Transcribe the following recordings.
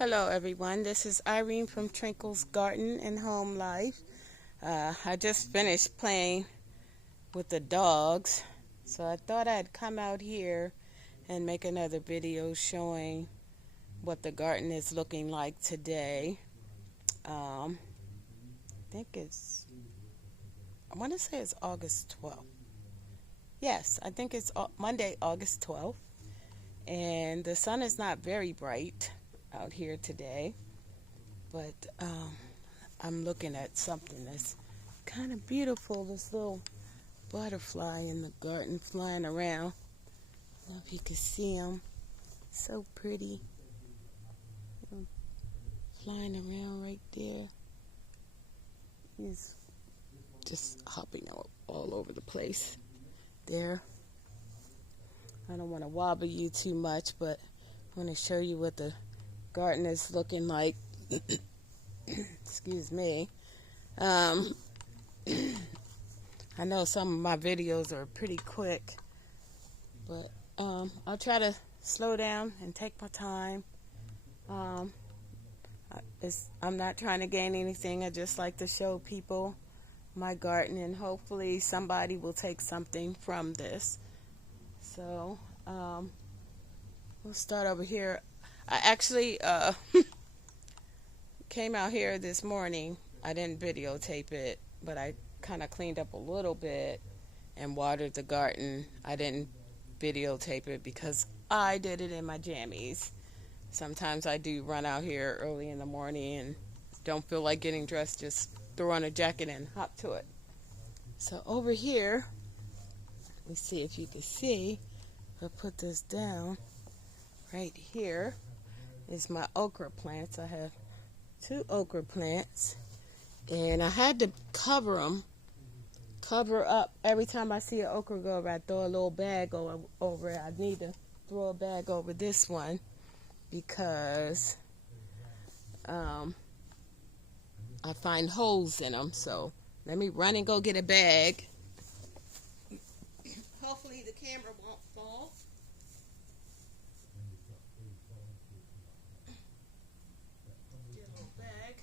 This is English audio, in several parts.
Hello everyone, this is Irene from Trinkle's Garden and Home Life. I just finished playing with the dogs, so I thought I'd come out here and make another video showing what the garden is looking like today. I think I want to say it's August 12th. Yes, I think it's Monday, August 12th, and the sun is not very bright out here today, but I'm looking at something that's kind of beautiful. This little butterfly in the garden flying around. I don't know if you can see him. So pretty. Flying around right there. He's just hopping all over the place there. I don't want to wobble you too much, but I want to show you what the garden is looking like. Excuse me. I know some of my videos are pretty quick, but I'll try to slow down and take my time. I'm not trying to gain anything. I just like to show people my garden, and hopefully somebody will take something from this. So we'll start over here. I actually came out here this morning. I didn't videotape it, but I kind of cleaned up a little bit and watered the garden. I didn't videotape it because I did it in my jammies. Sometimes I do run out here early in the morning and don't feel like getting dressed, just throw on a jacket and hop to it. So over here, let me see if you can see. I'll put this down. Right here is my okra plants. I have 2 okra plants, and I had to cover up. Every time I see an okra grower, I throw a little bag over it. I need to throw a bag over this one because I find holes in them. So let me run and go get a bag. Hopefully the camera won't fall. Get a little bag.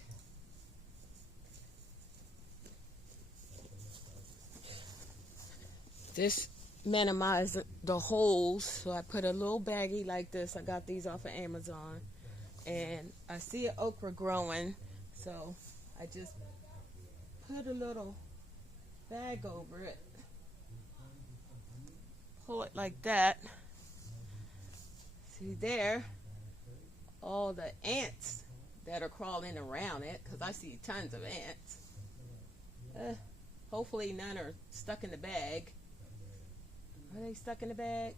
This minimizes the holes, so I put a little baggie like this. I got these off of Amazon, and I see an okra growing, so I just put a little bag over it, pull it like that. See there, all the ants that are crawling around it, because I see tons of ants. Hopefully none are stuck in the bag. Are they stuck in the bag?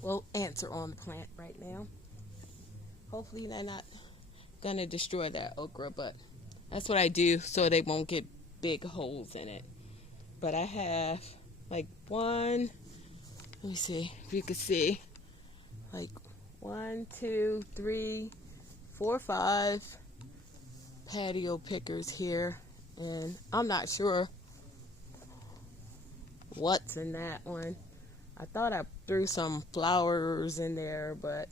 Well, ants are on the plant right now. Hopefully they're not gonna destroy that okra, but that's what I do so they won't get big holes in it. But I have like let me see if you can see, like 1, 2, 3, 4, 5 patio pickers here, and I'm not sure what's in that one. I thought I threw some flowers in there, but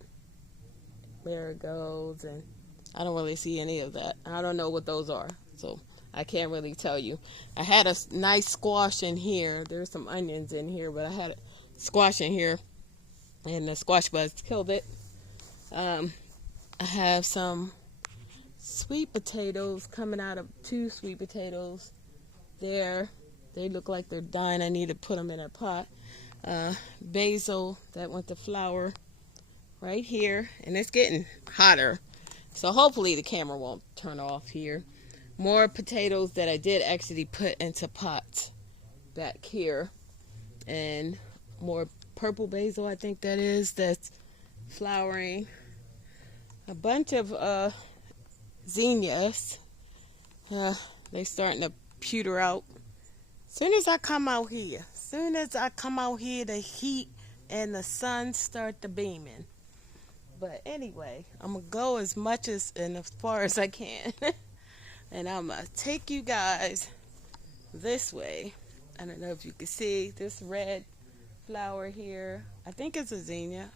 marigolds, and I don't really see any of that. I don't know what those are, so I can't really tell you. I had a nice squash in here. There's some onions in here, but I had a squash in here, and the squash bugs killed it. I have some sweet potatoes coming out of 2 sweet potatoes there. They look like they're dying. I need to put them in a pot. Basil that went to flower right here, and it's getting hotter, so hopefully the camera won't turn off here. More potatoes that I did actually put into pots back here, and more purple basil, I think that's flowering. A bunch of zinnias. They starting to pewter out. Soon as I come out here, the heat and the sun start to beaming. But anyway, I'm going to go as far as I can. And I'm going to take you guys this way. I don't know if you can see this red flower here. I think it's a zinnia.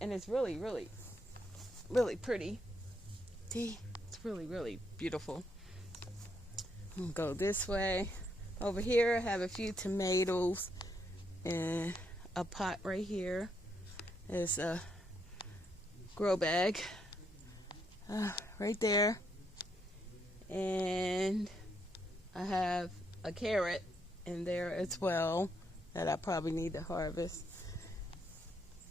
And it's really, really, really pretty. See, it's really, really beautiful. I'm gonna go this way. Over here, I have a few tomatoes in a pot right here. There's a grow bag right there. And I have a carrot in there as well that I probably need to harvest.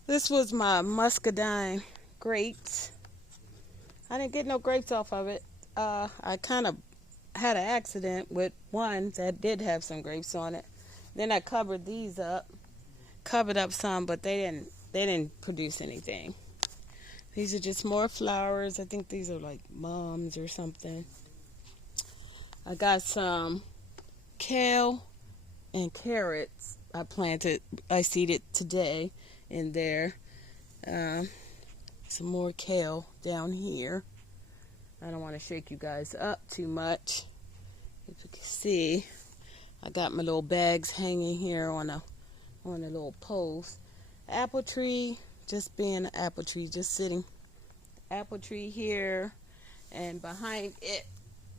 This was my muscadine grapes. I didn't get no grapes off of it. I kind of had an accident with one that did have some grapes on it. Then I covered these up, covered up some, but they didn't produce anything. These are just more flowers. I think these are like mums or something. I got some kale and carrots I seeded today in there. Some more kale down here. I don't want to shake you guys up too much. If you can see, I got my little bags hanging here on a little post. Apple tree, just being an apple tree, just sitting. Apple tree here, and behind it,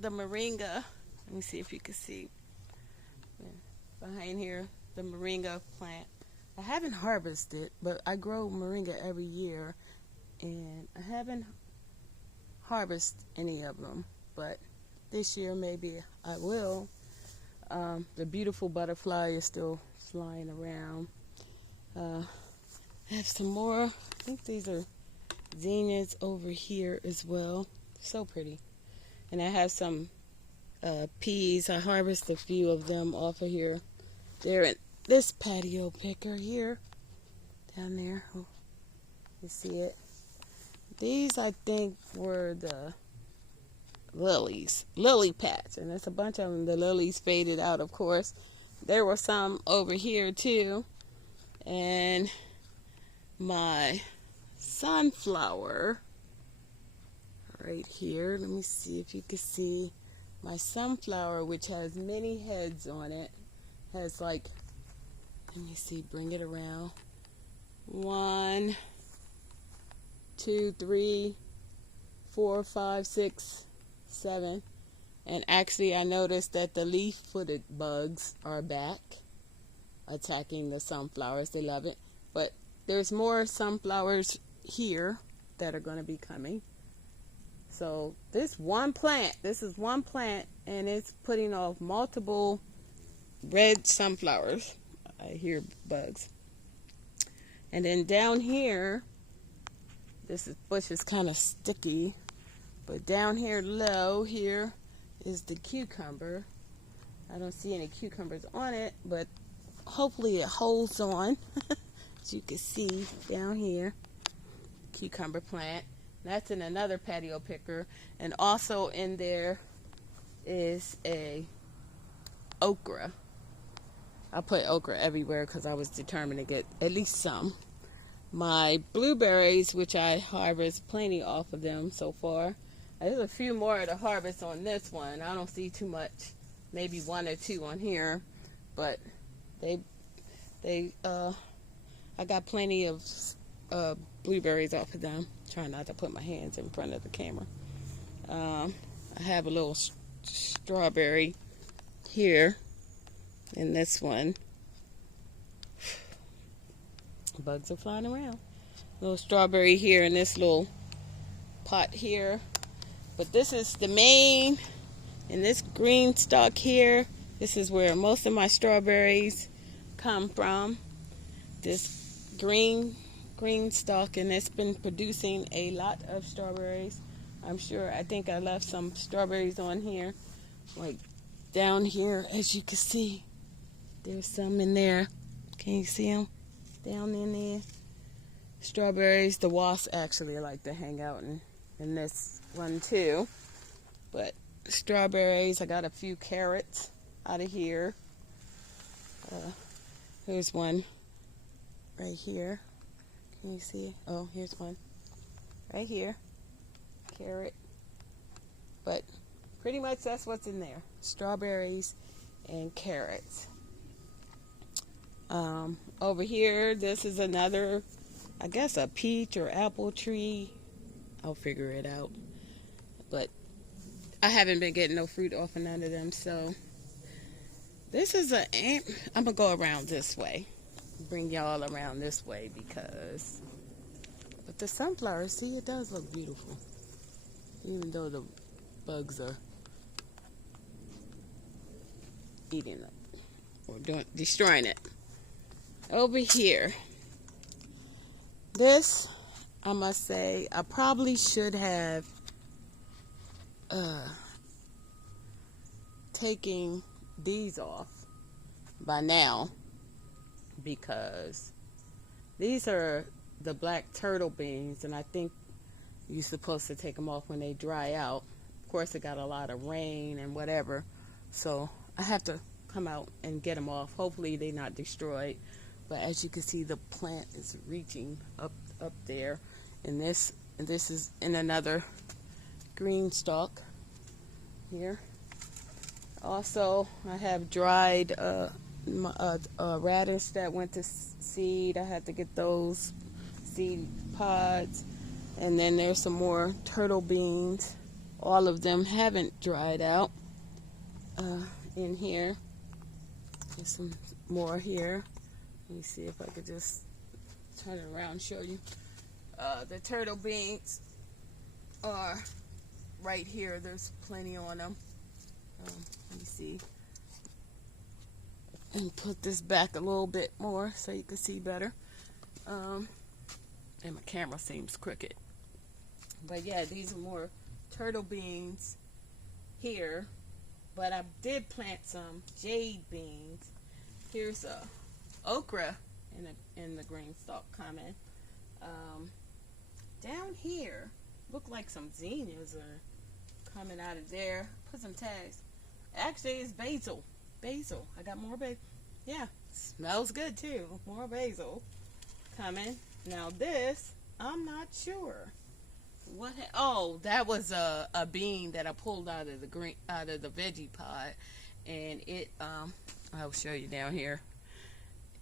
the moringa. Let me see if you can see. Behind here, the moringa plant. I haven't harvested, but I grow moringa every year, and I haven't harvested any of them, but this year maybe I will. The beautiful butterfly is still flying around. I have some more. I think these are zinnias over here as well. So pretty. And I have some peas. I harvested a few of them off of here. They're in this patio picker here. Down there. Oh, you see it? These, I think, were the lilies. Lily pads. And there's a bunch of them. The lilies faded out, of course. There were some over here, too. And my sunflower right here. Let me see if you can see my sunflower, which has many heads on it. Has like, let me see, bring it around. 1, 2, 3, 4, 5, 6, 7. And actually I noticed that the leaf-footed bugs are back attacking the sunflowers. They love it. But there's more sunflowers here that are going to be coming. So this is one plant, and it's putting off multiple red sunflowers. I hear bugs. And then down here, this bush is kind of sticky, but down here low here is the cucumber. I don't see any cucumbers on it, but hopefully it holds on. As you can see down here, cucumber plant. That's in another patio picker. And also in there is a okra. I put okra everywhere because I was determined to get at least some. My blueberries, which I harvest plenty off of them so far. There's a few more to harvest on this one. I don't see too much. Maybe 1 or 2 on here. But I got plenty of blueberries off of them. Trying not to put my hands in front of the camera. I have a little strawberry here in this one. Bugs are flying around. Little strawberry here in this little pot here. But this is the main, and this green stalk here, this is where most of my strawberries come from. This green stalk, and it's been producing a lot of strawberries. I think I left some strawberries on here, like down here, as you can see. There's some in there. Can you see them? Down in there. Strawberries. The wasps actually like to hang out in this one too. But strawberries. I got a few carrots out of here. Here's one right here. Can you see? Oh, here's one right here. Carrot. But pretty much that's what's in there. Strawberries and carrots. Over here, this is another, I guess, a peach or apple tree. I'll figure it out. but I haven't been getting no fruit off of none of them. So this is I'm gonna go around this way, bring y'all around this way because, but the sunflower, see, it does look beautiful, even though the bugs are eating it or destroying it. Over here, this, I must say, I probably should have taking these off by now, because these are the black turtle beans, and I think you're supposed to take them off when they dry out. Of course, it got a lot of rain and whatever, so I have to come out and get them off. Hopefully they're not destroyed, but as you can see, the plant is reaching up there, and this is in another green stalk here. Also, I have dried radish that went to seed. I had to get those seed pods. And then there's some more turtle beans. All of them haven't dried out in here. There's some more here. Let me see if I could just turn it around and show you. The turtle beans are right here. There's plenty on them. Let me see. And put this back a little bit more so you can see better. And my camera seems crooked. But yeah, these are more turtle beans here. But I did plant some jade beans. Here's a okra in the green stalk coming. Down here, look like some zinnias are coming out of there. Put some tags. Actually, it's basil. Basil. I got more basil. Yeah, smells good too. More basil coming. Now this, I'm not sure. What? Oh, that was a bean that I pulled out of the veggie pod, and it I'll show you down here.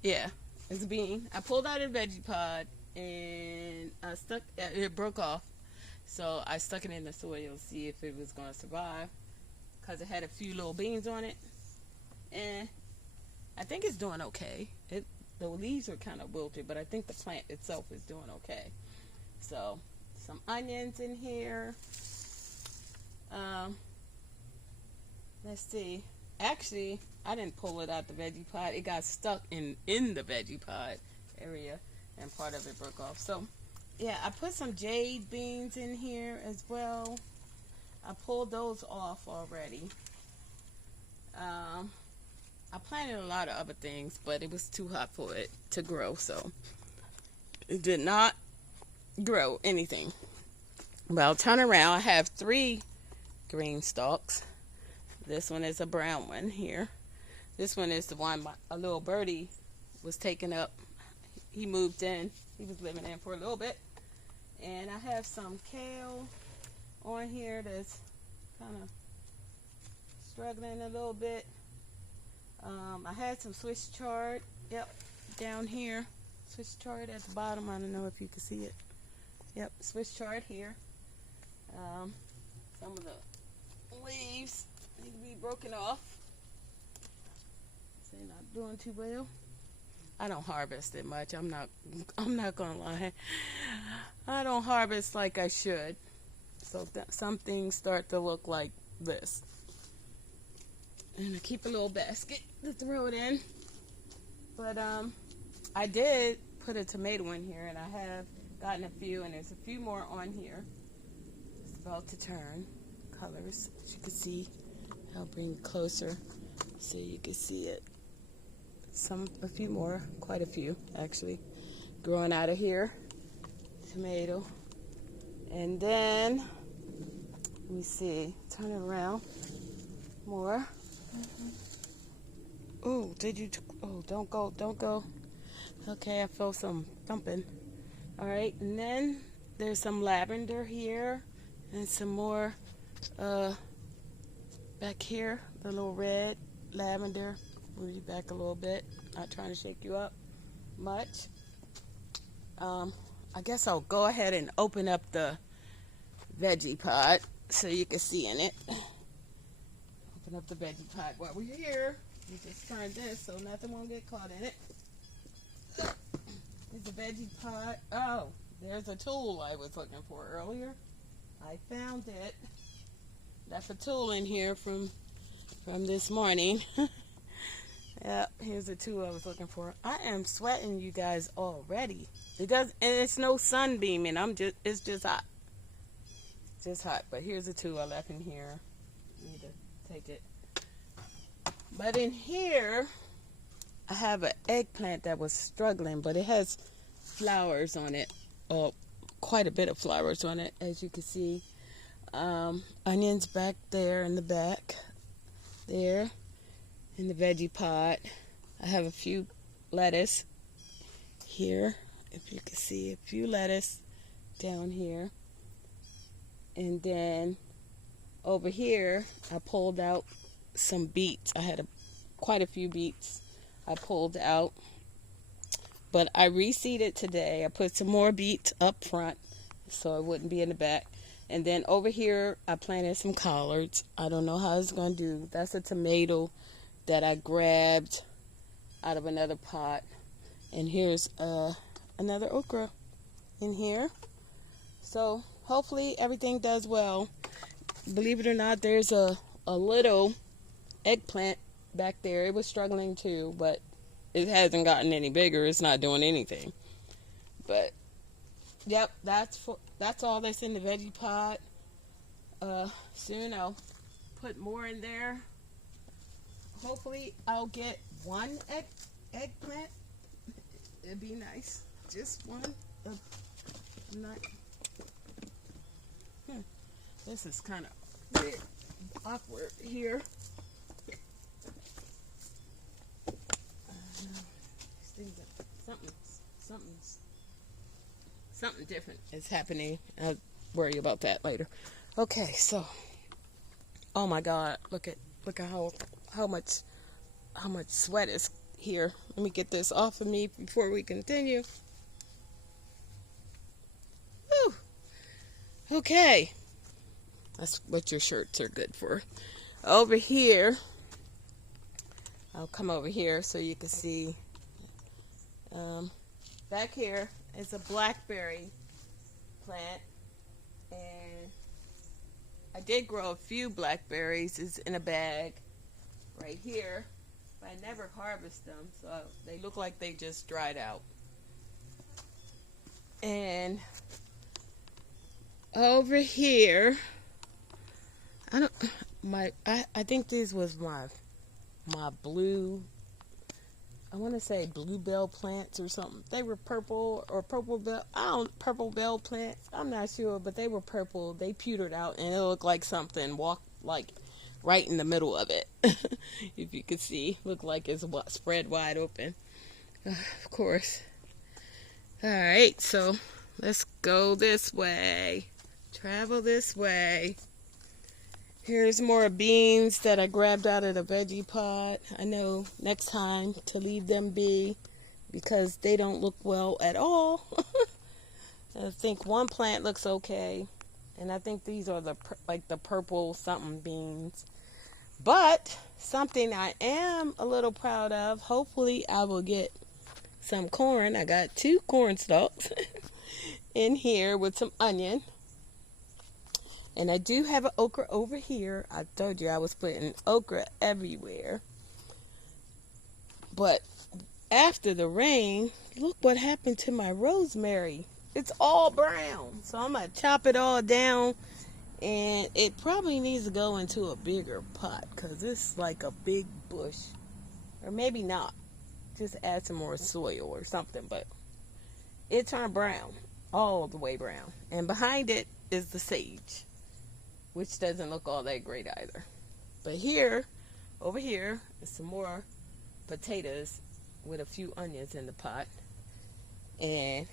Yeah, it's a bean. I pulled out of the veggie pod, and it broke off. So I stuck it in the soil to see if it was going to survive, because it had a few little beans on it, and I think it's doing okay. The leaves are kind of wilted, but I think the plant itself is doing okay. So some onions in here. Let's see. Actually, I didn't pull it out the veggie pod. It got stuck in the veggie pod area, and part of it broke off. So yeah, I put some jade beans in here as well. I pulled those off already. I planted a lot of other things, but it was too hot for it to grow, so it did not grow anything. But I'll turn around. I have 3 green stalks. This one is a brown one here. This one is the one a little birdie was taking up. He moved in. He was living in for a little bit. And I have some kale on here that's kind of struggling a little bit. I had some Swiss chard. Yep, down here. Swiss chard at the bottom. I don't know if you can see it. Yep, Swiss chard here. Some of the leaves need to be broken off. They're not doing too well. I don't harvest it much. I'm not gonna lie. I don't harvest like I should. So some things start to look like this. And I keep a little basket to throw it in. But I did put a tomato in here, and I have gotten a few, and there's a few more on here. It's about to turn colors, as you can see. I'll bring it closer so you can see it. A few more, quite a few actually, growing out of here. Tomato. And then, let me see, turn it around more. Oh, don't go. Okay, I felt some thumping. All right, and then there's some lavender here, and some more back here, the little red lavender. Move you back a little bit. Not trying to shake you up much. I guess I'll go ahead and open up the veggie pod so you can see in it. Open up the veggie pot while we're here. We just turn this so nothing won't get caught in it. It's a veggie pot. Oh, there's a tool I was looking for earlier. I found it. That's a tool in here from this morning. Yeah, here's the tool I was looking for. I am sweating, you guys, already. And it's no sunbeaming. It's just hot. Just hot. But here's the tool I left in here. Need to take it. But in here, I have an eggplant that was struggling, but it has flowers on it. Oh, quite a bit of flowers on it, as you can see. Onions back there in the back. There. In the veggie pot. I have a few lettuce here. If you can see, a few lettuce down here. And then over here, I pulled out some beets. I had quite a few beets I pulled out. But I reseeded today. I put some more beets up front so it wouldn't be in the back. And then over here, I planted some collards. I don't know how it's going to do. That's a tomato that I grabbed out of another pot. And here's another okra in here. So hopefully everything does well. Believe it or not, there's a little eggplant back there. It was struggling too, but it hasn't gotten any bigger. It's not doing anything. But yep, that's all that's in the veggie pot. Soon I'll put more in there. Hopefully I'll get one eggplant. It'd be nice. Just one. This is kind of weird, awkward here. Something different is happening. I'll worry about that later. Okay, so oh my God, look at how much sweat is here. Let me get this off of me before we continue. Whew. Okay, that's what your shirts are good for. Over here, I'll come over here so you can see. Back here is a blackberry plant, and I did grow a few blackberries. It's in a bag right here, but I never harvest them, so they look like they just dried out. And over here, I think this was my blue, I want to say bluebell plants or something. They were purple or purple bell plants. I'm not sure, but they were purple. They petered out, and it looked like something walked like right in the middle of it. If you could see, looked like it's spread wide open. Of course. All right, so let's go this way. Travel this way. Here's more beans that I grabbed out of the veggie pot. I know next time to leave them be because they don't look well at all. I think one plant looks okay, and I think these are the purple something beans. But something I am a little proud of, hopefully I will get some corn. I got 2 corn stalks in here with some onion. And I do have an okra over here. I told you I was putting okra everywhere. But after the rain, look what happened to my rosemary. It's all brown. So I'm going to chop it all down. And it probably needs to go into a bigger pot because it's like a big bush. Or maybe not. Just add some more soil or something. But it turned brown. All the way brown. And behind it is the sage, which doesn't look all that great either. But over here, is some more potatoes with a few onions in the pot. And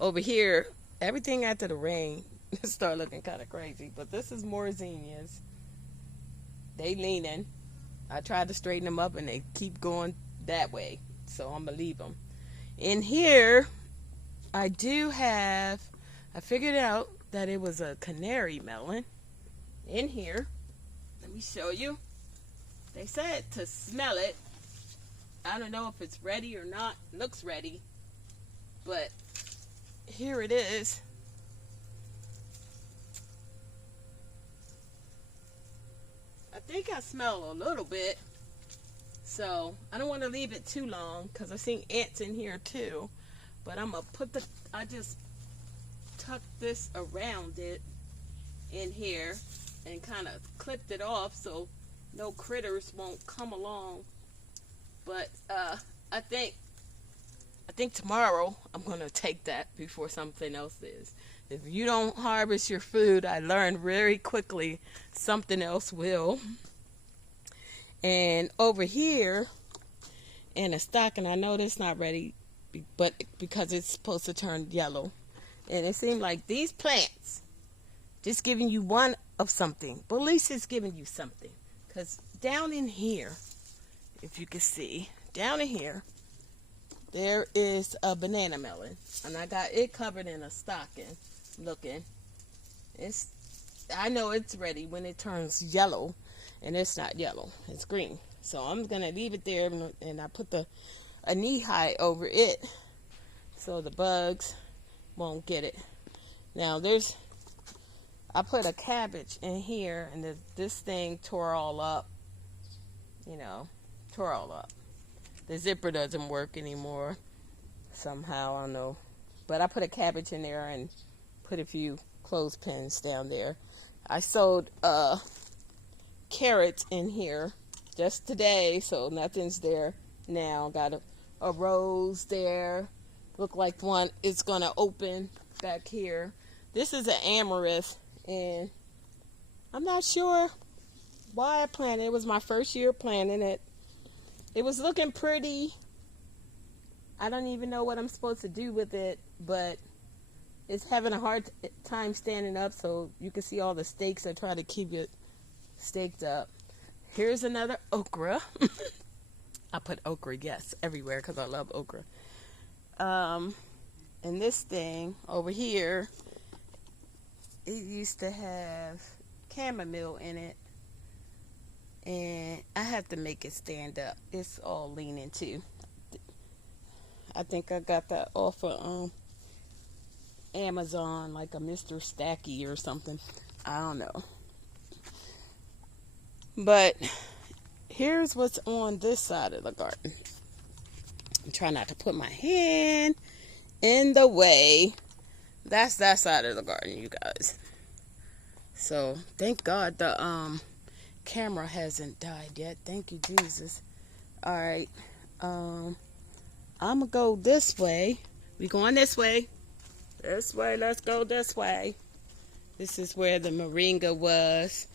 over here, everything after the rain started looking kind of crazy. But this is more zinnias. They leaning. I tried to straighten them up and they keep going that way. So I'm going to leave them. In here, I figured out that it was a canary melon. in here. Let me show you. They said to smell it. I don't know if it's ready or not. Looks ready. But here it is. I think I smell a little bit. So I don't want to leave it too long because I've seen ants in here too. But I'm going to put I just tucked this around it in here and kind of clipped it off so no critters won't come along. But I think tomorrow I'm going to take that before something else is. If you don't harvest your food, I learned very quickly something else will. And over here in a stocking, I know it's not ready, but because it's supposed to turn yellow. And it seemed like these plants just giving you one of something, but at least it's giving you something. Because down in here, if you can see, down in here, there is a banana melon. And I got it covered in a stocking looking. I know it's ready when it turns yellow. And it's not yellow, it's green. So I'm going to leave it there, and I put a knee-high over it so the bugs won't get it. Now I put a cabbage in here, and this thing tore all up. Tore all up. The zipper doesn't work anymore somehow, I don't know. But I put a cabbage in there and put a few clothespins down there. I sewed carrots in here just today, so nothing's there now. Got a rose there. Look like one is gonna open back here. This is an amaranth, and I'm not sure why I planted it. It was my first year planting it. It was looking pretty. I don't even know what I'm supposed to do with it, but it's having a hard time standing up, so you can see all the stakes. I try to keep it staked up. Here's another okra. I put okra, yes, everywhere because I love okra. And this thing over here, it used to have chamomile in it, and I have to make it stand up. It's all leaning too. I think I got that off of Amazon, like a Mr. Stacky or something. I don't know. But here's what's on this side of the garden. I'm trying not to put my hand in the way. That's that side of the garden, you guys. So thank God the camera hasn't died yet. Thank you, Jesus. All right. I'm gonna go this way. We going this way. This way. Let's go this way. This is where the moringa was.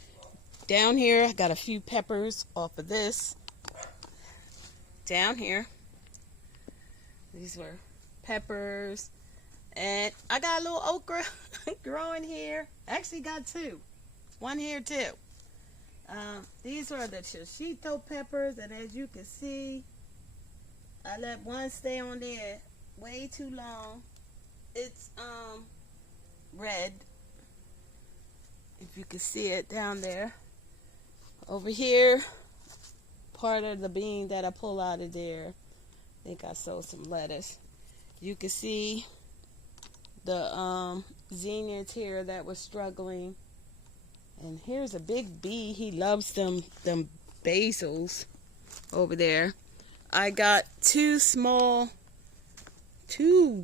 Down here, I got a few peppers off of this. Down here. These were peppers. And I got a little okra growing here. Actually got two. One here too. These are the shishito peppers. And as you can see, I let one stay on there way too long. It's red. If you can see it down there. Over here, part of the bean that I pull out of there, I think I sowed some lettuce. You can see the zinnias here that was struggling. And here's a big bee. He loves them basils over there. I got two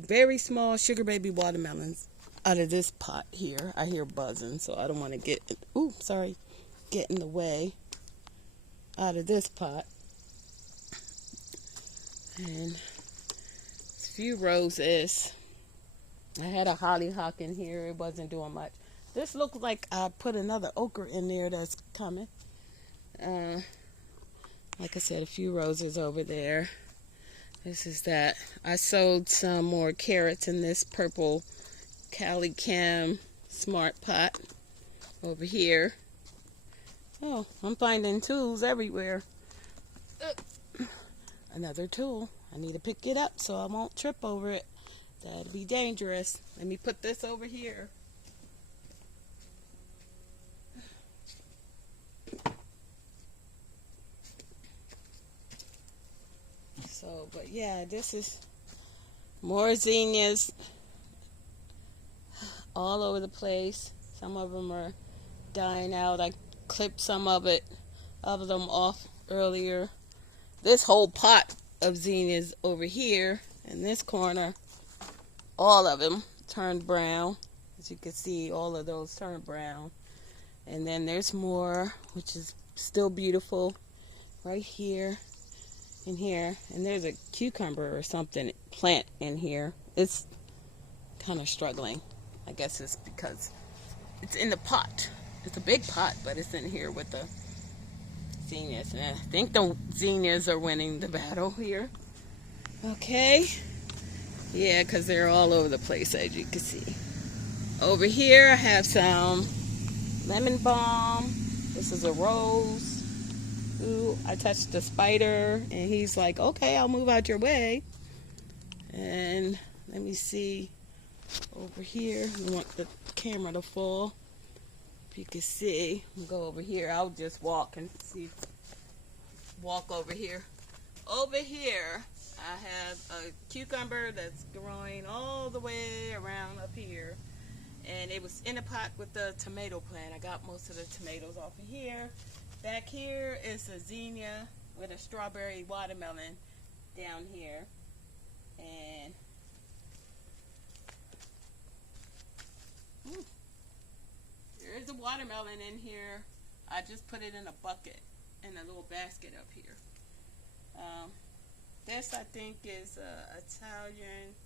very small sugar baby watermelons out of this pot here. I hear buzzing, so I don't want to get in the way out of this pot. And a few roses. I had a hollyhock in here. It wasn't doing much. This looks like I put another okra in there that's coming. Like I said, a few roses over there. This is that. I sowed some more carrots in this purple Cali Chem Smart Pot over here. Oh, I'm finding tools everywhere. Another tool. I need to pick it up so I won't trip over it. That'd be dangerous. Let me put this over here. So, but yeah, this is more zinnias all over the place. Some of them are dying out. I clipped some of them off earlier. This whole pot of zinnias over here in this corner, all of them turned brown. As you can see, all of those turned brown. And then there's more, which is still beautiful, right here and here. And there's a cucumber or something plant in here. It's kind of struggling. I guess it's because it's in the pot. It's a big pot, but it's in here with the zinnias. And I think the zinnias are winning the battle here. Okay. Yeah, because they're all over the place, as you can see. Over here, I have some lemon balm. This is a rose. Ooh, I touched the spider, and he's like, okay, I'll move out your way. And let me see over here. I want the camera to fall. If you can see, I'll go over here. I'll just walk and see. Walk over here. Over here, I have a cucumber that's growing all the way around up here. And it was in a pot with the tomato plant. I got most of the tomatoes off of here. Back here is a zinnia with a strawberry watermelon down here. And there is a watermelon in here. I just put it in a bucket, in a little basket up here. This I think is Italian.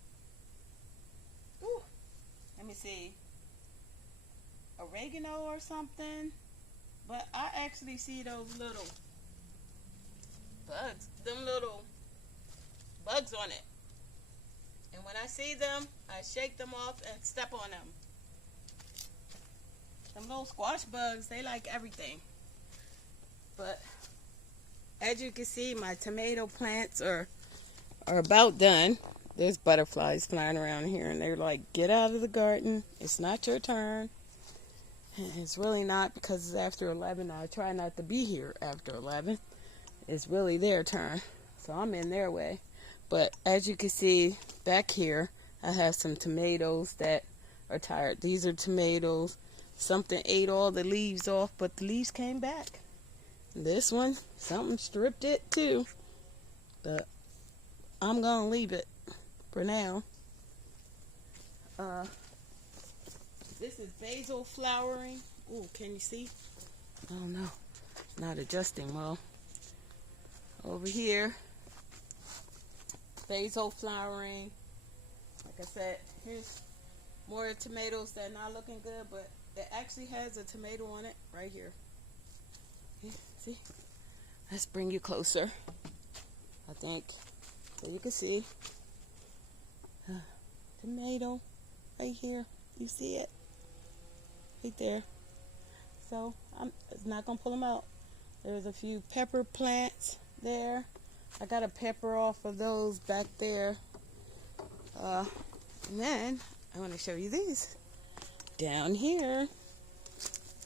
Ooh, let me see. Oregano or something. But I actually see those little bugs. Them little bugs on it. And when I see them, I shake them off and step on them. Them little squash bugs, they like everything. But as you can see, my tomato plants are about done. There's butterflies flying around here, and they're like, get out of the garden. It's not your turn. And it's really not, because it's after 11. I try not to be here after 11. It's really their turn. So I'm in their way. But as you can see back here, I have some tomatoes that are tired. These are tomatoes. Something ate all the leaves off, but the leaves came back. This one, something stripped it too. But I'm going to leave it for now. This is basil flowering. Ooh, can you see? Oh no, it's not adjusting well. Over here, basil flowering. Like I said, here's more tomatoes that are not looking good, but it actually has a tomato on it right here. See? Let's bring you closer. I think so you can see tomato right here. You see it right there. So I'm not gonna pull them out. There's a few pepper plants there. I got a pepper off of those back there. And then I want to show you these down here.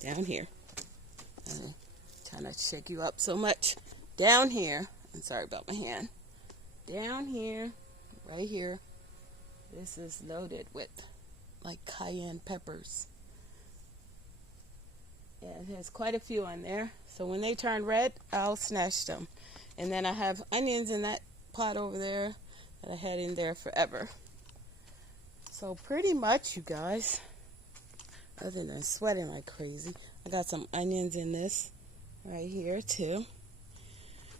Down here. Trying not to shake you up so much. Down here. I'm sorry about my hand. Down here, right here. This is loaded with like cayenne peppers. Yeah, there's quite a few on there. So when they turn red, I'll snatch them. And then I have onions in that pot over there that I had in there forever. So pretty much, you guys, other than sweating like crazy, I got some onions in this right here too.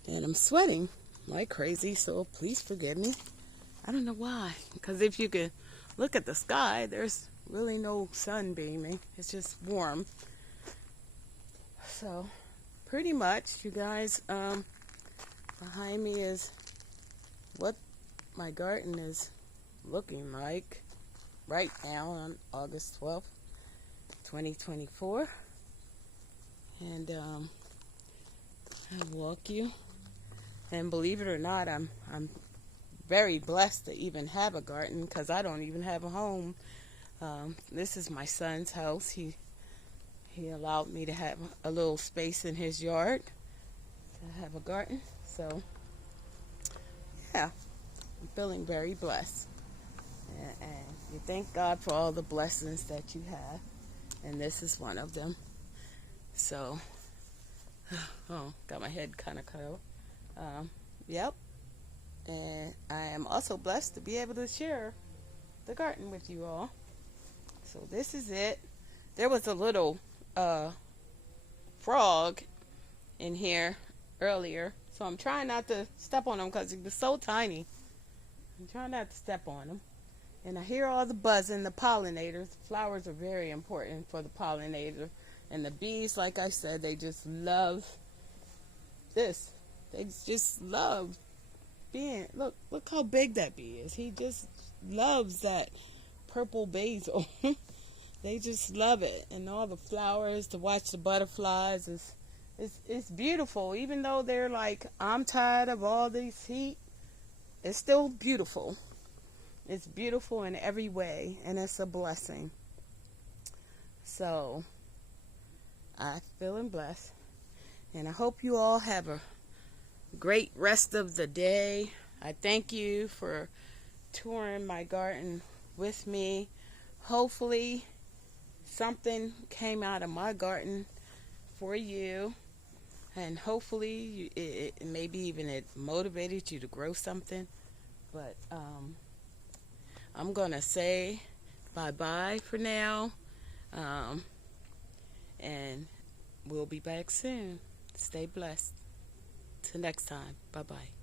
And I'm sweating like crazy, so please forgive me. I don't know why, because if you can look at the sky, there's really no sun beaming. It's just warm. So pretty much, you guys, behind me is what my garden is looking like right now on August 12th, 2024. And I'll walk you. And believe it or not, I'm very blessed to even have a garden, because I don't even have a home. This is my son's house. He allowed me to have a little space in his yard to have a garden. So yeah, I'm feeling very blessed. And you thank God for all the blessings that you have. And this is one of them. So, oh, got my head kind of cut off. Yep. And I am also blessed to be able to share the garden with you all. So this is it. There was a little frog in here earlier. So I'm trying not to step on him because he was so tiny. I'm trying not to step on him. And I hear all the buzzing, the pollinators. Flowers are very important for the pollinator. And the bees, like I said, they just love this. They just love being, look how big that bee is. He just loves that purple basil. They just love it. And all the flowers, to watch the butterflies, it's beautiful. Even though they're like, I'm tired of all this heat, it's still beautiful. It's beautiful in every way, and it's a blessing. So, I'm feeling blessed. And I hope you all have a great rest of the day. I thank you for touring my garden with me. Hopefully, something came out of my garden for you. And hopefully, maybe even it motivated you to grow something. But, I'm going to say bye-bye for now. And we'll be back soon. Stay blessed. Till next time. Bye-bye.